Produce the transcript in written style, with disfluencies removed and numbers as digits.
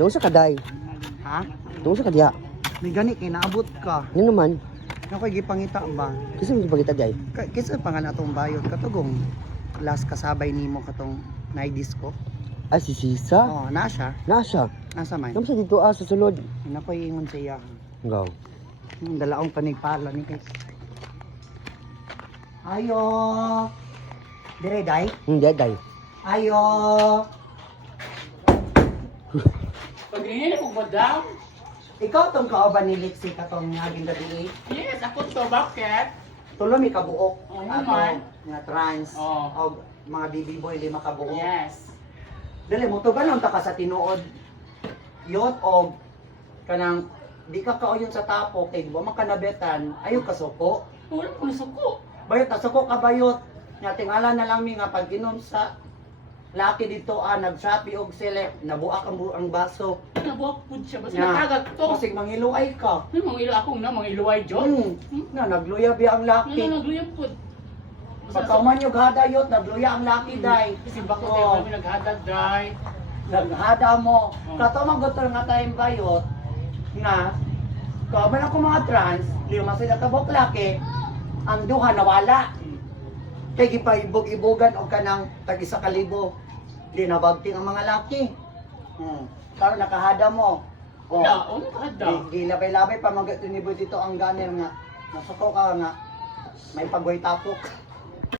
Tungo sa kaday. Ha? Tungo sa kadya. May gani kay naabot ka. Ano naman? Ako gipangita ba? Kasi mo gipagita day. Kisa pa nga natong bayot katugong last kasabay nimo katong night disco. Ah, si Sisa. Oh, na siya. Nasa. Nasa man. Kamu sa dito sa sulod. Nako ingon sa iya. Gaw. Dalaong panigpala ni kay. Ayo. Dire day. Hindi day. Ayo. Pagingin ako, madam. Ikaw tong kauban ni Lixie katong ngaging gabi. Yes, ako to. Bakit? Tulo mi kabuok. Oo, Ato man. nga trans. Oo. O mga baby boy lima kabuok. Yes. Dili mo to ganon ta ka sa tinuod. Yot og kanang di ka kauyon sa tapok kay di ba man kanabetan ayo ka suko. Wala ko suko. Bayot ta suko ka bayot. Nya tingala na lang mi nga pag inom sa laki dito nag-shopee og select nabuak ang baso. Nabuak po siya. Basta Nya, natagat to. Masig mangiluay ka. Mga ilo akong na, mga iluay, John. Na nagluya biya ang laki. Nagluyang po. Pagkauman yung hadayot, nagluya ang laki day. Kasi bako Oo. tayo kami naghadag, dry. Naghada mo. Oh. Kato magutol nga tayong bayot nga kauban ako mga trans, lima sila kabok laki, ang duha nawala. Kay gipaibog-ibogan og kanang tag 1,000. Di nabagting ang mga laki. Karon nakahada mo. Oh. Wala, naghadag. Gilabay-labay pa magatinibod dito ang ganer nga. Nasuko ka nga. May pagoy tapok.